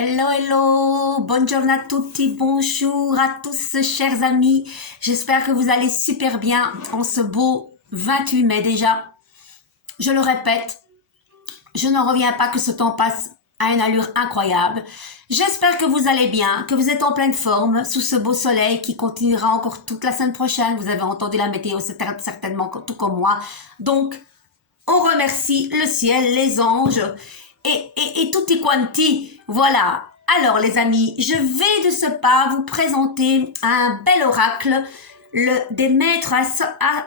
Hello, hello, buongiorno a tutti, bonjour à tous chers amis. J'espère que vous allez super bien en ce beau 28 mai déjà. Je le répète, je n'en reviens pas que ce temps passe à une allure incroyable. J'espère que vous allez bien, que vous êtes en pleine forme sous ce beau soleil qui continuera encore toute la semaine prochaine. Vous avez entendu la météo, c'est certainement tout comme moi. Donc, on remercie le ciel, les anges et tutti quanti. Voilà. Alors les amis, je vais de ce pas vous présenter un bel oracle, des maîtres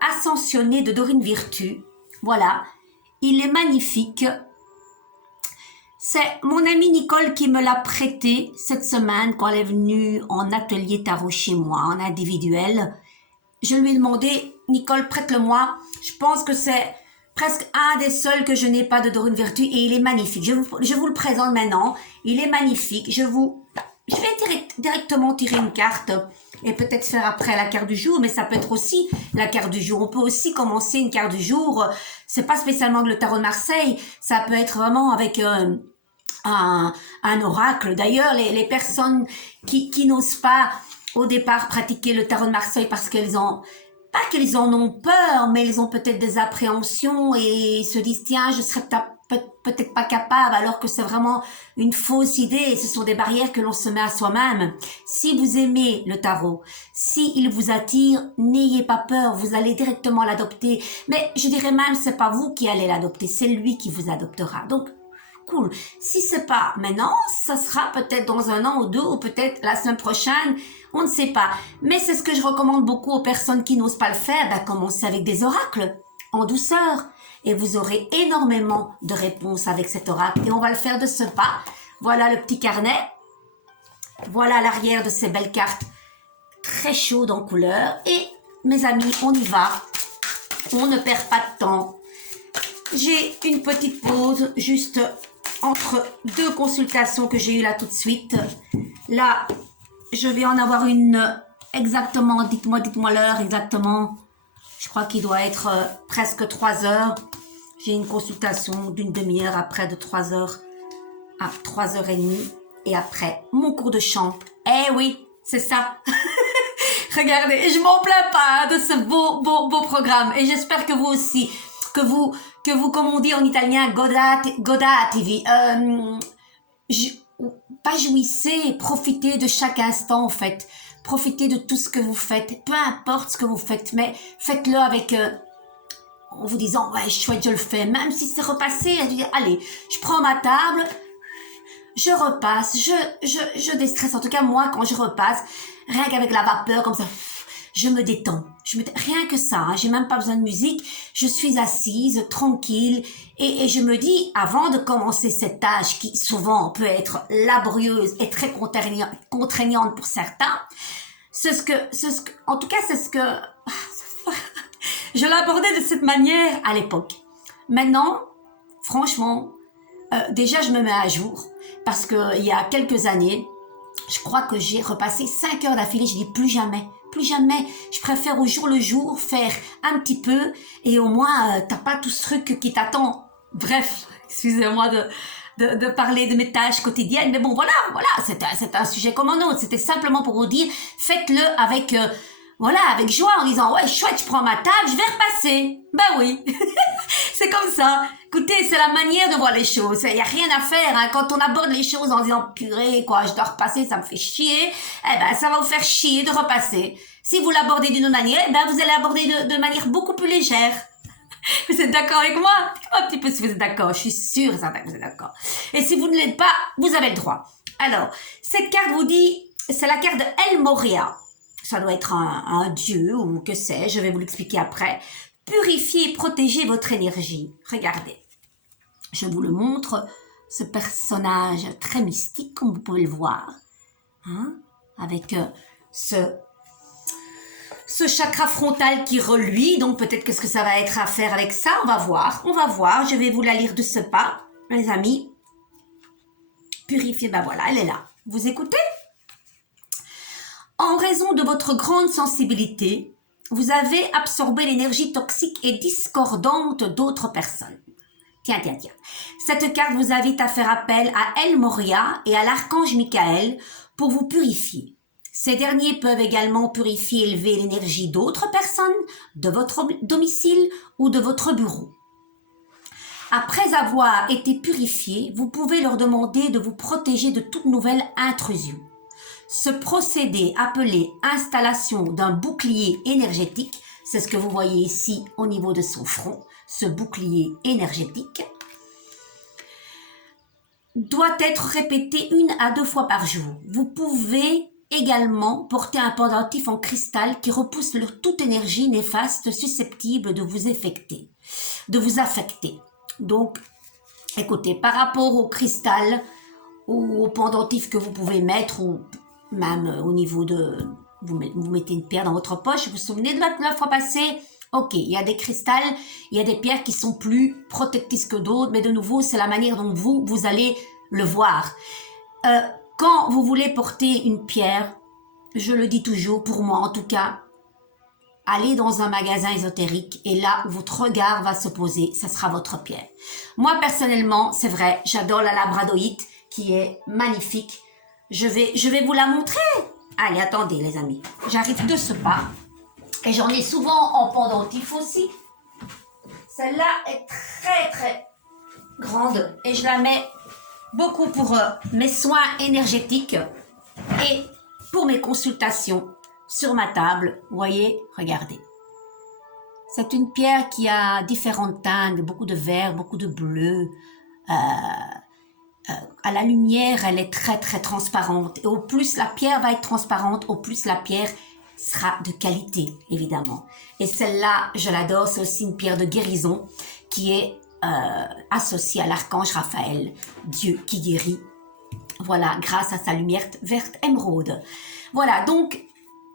ascensionnés de Dorine Virtue. Voilà. Il est magnifique. C'est mon amie Nicole qui me l'a prêté cette semaine quand elle est venue en atelier tarot chez moi, en individuel. Je lui ai demandé, Nicole, prête-le-moi. Je pense que c'est presque un des seuls que je n'ai pas de Dorine Virtue et il est magnifique. Je vous le présente maintenant. Il est magnifique. Je vais directement tirer une carte et peut-être faire après la carte du jour, mais ça peut être aussi la carte du jour. On peut aussi commencer une carte du jour. C'est pas spécialement le tarot de Marseille. Ça peut être vraiment avec un oracle. D'ailleurs, les personnes qui n'osent pas au départ pratiquer le tarot de Marseille parce qu'elles ont pas qu'elles en ont peur, mais elles ont peut-être des appréhensions et se disent tiens, je serais peut-être pas capable, alors que c'est vraiment une fausse idée et ce sont des barrières que l'on se met à soi-même. Si vous aimez le tarot, si il vous attire, n'ayez pas peur, vous allez directement l'adopter. Mais je dirais même, c'est pas vous qui allez l'adopter, c'est lui qui vous adoptera. Donc, cool. Si c'est pas maintenant, ça sera peut-être dans un an ou deux, ou peut-être la semaine prochaine, on ne sait pas. Mais c'est ce que je recommande beaucoup aux personnes qui n'osent pas le faire, commencez avec des oracles, en douceur, et vous aurez énormément de réponses avec cet oracle. Et on va le faire de ce pas. Voilà le petit carnet. Voilà l'arrière de ces belles cartes, très chaudes en couleur. Et mes amis, on y va. On ne perd pas de temps. J'ai une petite pause, juste entre deux consultations que j'ai eues là tout de suite. Là, je vais en avoir une exactement, dites-moi l'heure exactement. Je crois qu'il doit être presque 3 heures. J'ai une consultation d'une demi-heure après de 3 heures à 3h30. Et après, mon cours de chant. Eh oui, c'est ça. Regardez, je m'en plains pas de ce beau programme. Et j'espère que vous aussi, que vous, comme on dit en italien, godatevi. Pas jouissez, profitez de chaque instant en fait. Profitez de tout ce que vous faites. Peu importe ce que vous faites, mais faites-le avec... en vous disant, ouais, chouette, je le fais. Même si c'est repassé, allez, je prends ma table, je repasse, je déstresse. En tout cas, moi, quand je repasse, rien qu'avec la vapeur, comme ça, je me détends. Rien que ça, hein, j'ai même pas besoin de musique. Je suis assise, tranquille, et je me dis, avant de commencer cette tâche qui souvent peut être laborieuse et très contraignante pour certains, en tout cas, c'est ce que je l'abordais de cette manière à l'époque. Maintenant, franchement, déjà je me mets à jour parce que il y a quelques années, je crois que j'ai repassé 5 heures d'affilée. Je dis plus jamais. Je préfère au jour le jour faire un petit peu et au moins t'as pas tout ce truc qui t'attend. Bref, excusez-moi de parler de mes tâches quotidiennes, mais bon voilà, c'est un sujet comme un autre. C'était simplement pour vous dire, faites-le avec avec joie, en disant ouais chouette, je prends ma table, je vais repasser. Ben oui, c'est comme ça. Écoutez, c'est la manière de voir les choses. Il y a rien à faire hein. Quand on aborde les choses en disant purée quoi, je dois repasser, ça me fait chier. Eh ben ça va vous faire chier de repasser. Si vous l'abordez d'une autre manière, vous allez l'aborder de manière beaucoup plus légère. Vous êtes d'accord avec moi? Dites-moi un petit peu si vous êtes d'accord. Je suis sûre et certaine que vous êtes d'accord. Et si vous ne l'êtes pas, vous avez le droit. Alors, cette carte vous dit, c'est la carte de El Moria. Ça doit être un dieu ou que sais-je, je vais vous l'expliquer après. Purifiez et protégez votre énergie. Regardez. Je vous le montre, ce personnage très mystique, comme vous pouvez le voir. Hein, avec ce chakra frontal qui reluit, donc peut-être qu'est-ce que ça va être à faire avec ça, on va voir, je vais vous la lire de ce pas, mes amis. Purifier, voilà, elle est là. Vous écoutez? En raison de votre grande sensibilité, vous avez absorbé l'énergie toxique et discordante d'autres personnes. Tiens. Cette carte vous invite à faire appel à El Moria et à l'archange Michael pour vous purifier. Ces derniers peuvent également purifier et élever l'énergie d'autres personnes, de votre domicile ou de votre bureau. Après avoir été purifiés, vous pouvez leur demander de vous protéger de toute nouvelle intrusion. Ce procédé appelé installation d'un bouclier énergétique, c'est ce que vous voyez ici au niveau de son front, ce bouclier énergétique, doit être répété 1 à 2 fois par jour. Vous pouvez également porter un pendentif en cristal qui repousse toute énergie néfaste susceptible de vous affecter. Donc, écoutez, par rapport au cristal ou au pendentif que vous pouvez mettre, ou même au niveau de... Vous mettez une pierre dans votre poche, vous vous souvenez de la fois passée? Ok, il y a des cristals, il y a des pierres qui sont plus protectrices que d'autres, mais de nouveau, c'est la manière dont vous allez le voir. Quand vous voulez porter une pierre, je le dis toujours, pour moi en tout cas, allez dans un magasin ésotérique et là où votre regard va se poser, ça sera votre pierre. Moi personnellement, c'est vrai, j'adore la labradorite qui est magnifique. Je vais vous la montrer. Allez, attendez les amis, j'arrive de ce pas et j'en ai souvent en pendentif aussi. Celle-là est très grande et je la mets beaucoup pour mes soins énergétiques et pour mes consultations sur ma table. Vous voyez, regardez. C'est une pierre qui a différentes teintes, beaucoup de vert, beaucoup de bleu. À la lumière, elle est très transparente. Et au plus la pierre va être transparente, au plus la pierre sera de qualité, évidemment. Et celle-là, je l'adore, c'est aussi une pierre de guérison qui est associée à l'archange Raphaël, Dieu qui guérit. Voilà, grâce à sa lumière verte émeraude. Voilà, donc,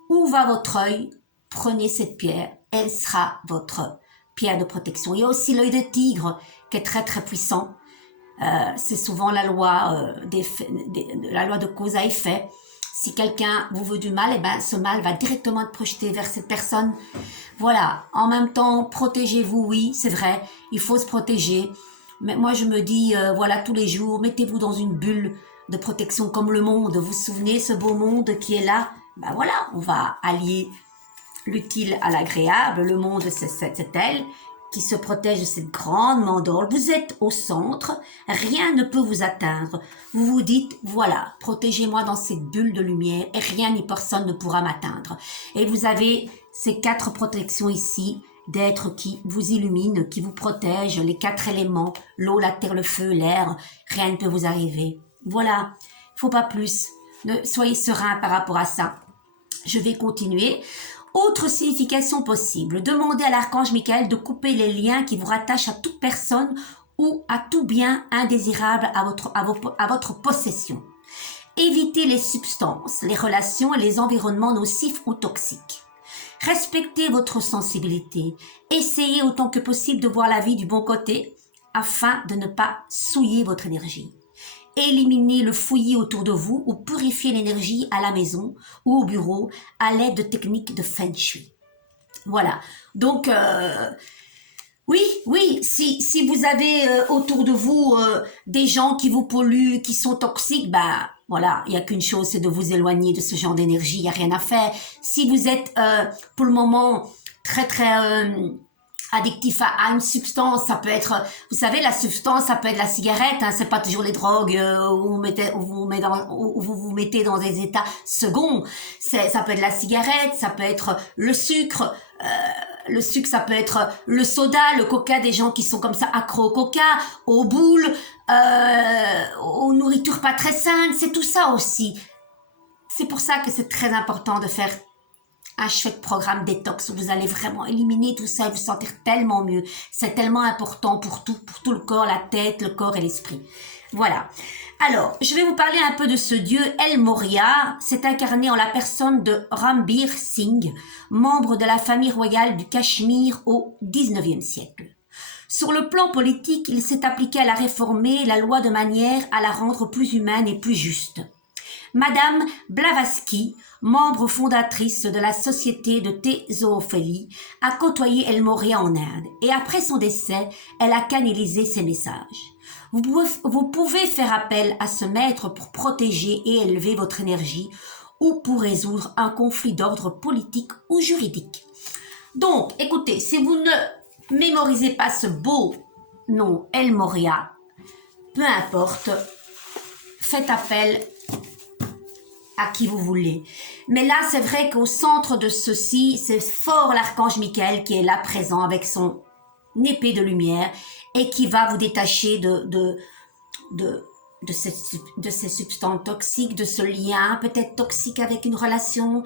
où va votre œil? Prenez cette pierre, elle sera votre pierre de protection. Il y a aussi l'œil de tigre qui est très puissant. C'est souvent la loi, la loi de cause à effet. Si quelqu'un vous veut du mal, eh ben, ce mal va directement être projeté vers cette personne. Voilà, en même temps, protégez-vous, oui, c'est vrai, il faut se protéger. Mais moi, je me dis, voilà, tous les jours, mettez-vous dans une bulle de protection comme le monde. Vous vous souvenez, ce beau monde qui est là? Ben voilà, on va allier l'utile à l'agréable. Le monde, c'est elle qui se protège de cette grande mandorle. Vous êtes au centre, rien ne peut vous atteindre. Vous vous dites, voilà, protégez-moi dans cette bulle de lumière et rien ni personne ne pourra m'atteindre. Et vous avez ces 4 protections ici, d'êtres qui vous illuminent, qui vous protègent, les 4 éléments, l'eau, la terre, le feu, l'air, rien ne peut vous arriver. Voilà, il faut pas plus. Soyez serein par rapport à ça. Je vais continuer. Autre signification possible, demandez à l'archange Michael de couper les liens qui vous rattachent à toute personne ou à tout bien indésirable à votre possession. Évitez les substances, les relations et les environnements nocifs ou toxiques. Respectez votre sensibilité. Essayez autant que possible de voir la vie du bon côté afin de ne pas souiller votre énergie. Éliminez le fouillis autour de vous ou purifiez l'énergie à la maison ou au bureau à l'aide de techniques de Feng Shui. Voilà. Donc, oui, si vous avez autour de vous des gens qui vous polluent, qui sont toxiques, bah voilà, il n'y a qu'une chose, c'est de vous éloigner de ce genre d'énergie, il n'y a rien à faire. Si vous êtes pour le moment très addictif à une substance, ça peut être, vous savez, la substance, ça peut être la cigarette, hein, c'est pas toujours les drogues où vous vous mettez dans des états seconds. Ça peut être la cigarette, ça peut être le sucre, ça peut être le soda, le coca, des gens qui sont comme ça accros au coca, aux boules, aux nourritures pas très saines, c'est tout ça aussi. C'est pour ça que c'est très important de faire un chouette programme détox où vous allez vraiment éliminer tout ça et vous sentir tellement mieux. C'est tellement important pour tout le corps, la tête, le corps et l'esprit. Voilà. Alors, je vais vous parler un peu de ce dieu El Moria. C'est incarné en la personne de Ranbir Singh, membre de la famille royale du Cachemire au XIXe siècle. Sur le plan politique, il s'est appliqué à la réformer, la loi de manière à la rendre plus humaine et plus juste. Madame Blavatsky, membre fondatrice de la Société de Théosophie, a côtoyé El Morya en Inde et après son décès, elle a canalisé ses messages. Vous pouvez faire appel à ce maître pour protéger et élever votre énergie ou pour résoudre un conflit d'ordre politique ou juridique. Donc, écoutez, si vous ne mémorisez pas ce beau nom El Morya, peu importe, faites appel à qui vous voulez. Mais là, c'est vrai qu'au centre de ceci, c'est fort l'archange Michael qui est là présent avec son épée de lumière et qui va vous détacher de ces substances toxiques, de ce lien peut-être toxique avec une relation,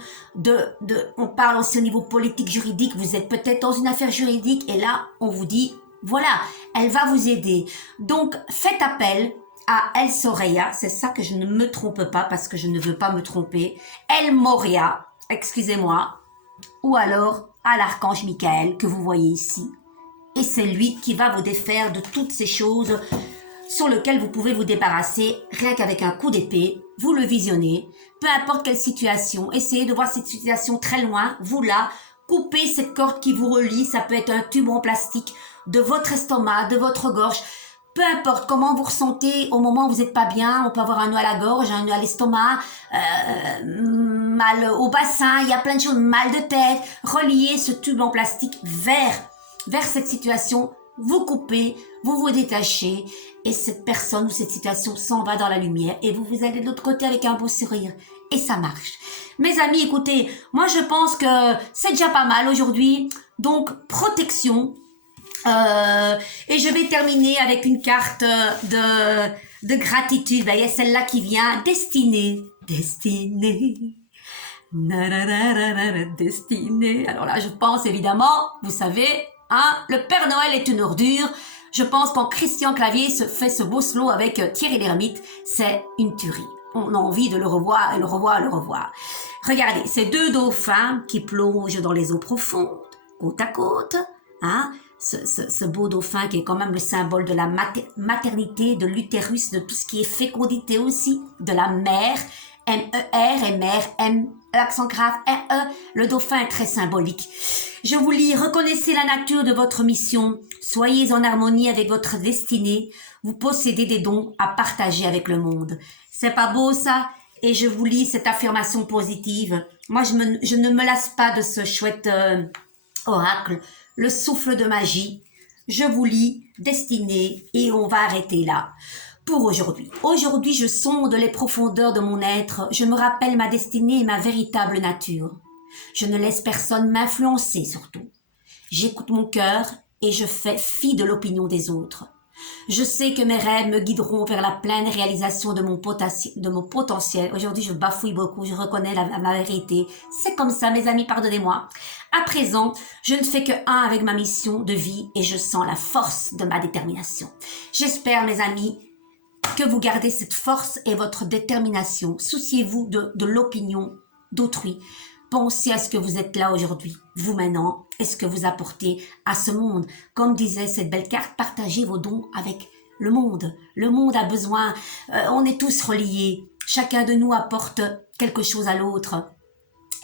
on parle aussi au niveau politique, juridique, vous êtes peut-être dans une affaire juridique et là, on vous dit, voilà, elle va vous aider. Donc, faites appel à El Soraya, c'est ça que je ne me trompe pas parce que je ne veux pas me tromper, El Morya, excusez-moi, ou alors à l'archange Michael que vous voyez ici. Et c'est lui qui va vous défaire de toutes ces choses sur lesquelles vous pouvez vous débarrasser rien qu'avec un coup d'épée. Vous le visionnez, peu importe quelle situation, essayez de voir cette situation très loin, vous là, coupez cette corde qui vous relie, ça peut être un tube en plastique de votre estomac, de votre gorge, peu importe comment vous ressentez au moment où vous n'êtes pas bien, on peut avoir un nœud à la gorge, un nœud à l'estomac, mal au bassin, il y a plein de choses, mal de tête, reliez ce tube en plastique vers cette situation, vous coupez, vous vous détachez et cette personne ou cette situation s'en va dans la lumière et vous allez de l'autre côté avec un beau sourire et ça marche. Mes amis, écoutez, moi je pense que c'est déjà pas mal aujourd'hui, donc protection. Et je vais terminer avec une carte de gratitude. Ben, il y a celle-là qui vient. Destinée. Destinée. Destinée. Alors là, je pense évidemment, vous savez, hein, le Père Noël est une ordure. Je pense quand Christian Clavier fait ce beau slow avec Thierry Lhermitte, c'est une tuerie. On a envie de le revoir et le revoir et le revoir. Regardez, ces deux dauphins qui plongent dans les eaux profondes, côte à côte, hein, ce beau dauphin qui est quand même le symbole de la maternité, de l'utérus, de tout ce qui est fécondité aussi, de la mère, M-E-R et mère, M, l'accent grave, R-E, le dauphin est très symbolique. Je vous lis, reconnaissez la nature de votre mission, soyez en harmonie avec votre destinée, vous possédez des dons à partager avec le monde. C'est pas beau ça? Et je vous lis cette affirmation positive. Moi, je ne me lasse pas de ce chouette oracle, le souffle de magie. Je vous lis, destinée, et on va arrêter là. Pour aujourd'hui. Aujourd'hui, je sonde les profondeurs de mon être, je me rappelle ma destinée et ma véritable nature. Je ne laisse personne m'influencer surtout. J'écoute mon cœur et je fais fi de l'opinion des autres. Je sais que mes rêves me guideront vers la pleine réalisation de mon potentiel. Aujourd'hui, je bafouille beaucoup, je reconnais ma vérité. C'est comme ça, mes amis, pardonnez-moi. À présent, je ne fais que un avec ma mission de vie et je sens la force de ma détermination. J'espère, mes amis, que vous gardez cette force et votre détermination. Souciez-vous de l'opinion d'autrui. Pensez à ce que vous êtes là aujourd'hui, vous maintenant, et ce que vous apportez à ce monde. Comme disait cette belle carte, partagez vos dons avec le monde. Le monde a besoin, on est tous reliés. Chacun de nous apporte quelque chose à l'autre.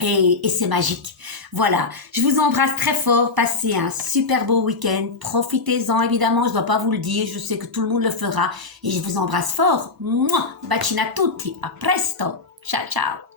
Et c'est magique. Voilà, je vous embrasse très fort, passez un super beau week-end, profitez-en évidemment, je ne dois pas vous le dire, je sais que tout le monde le fera. Et je vous embrasse fort. Mouah, bacina tutti, a presto, ciao ciao.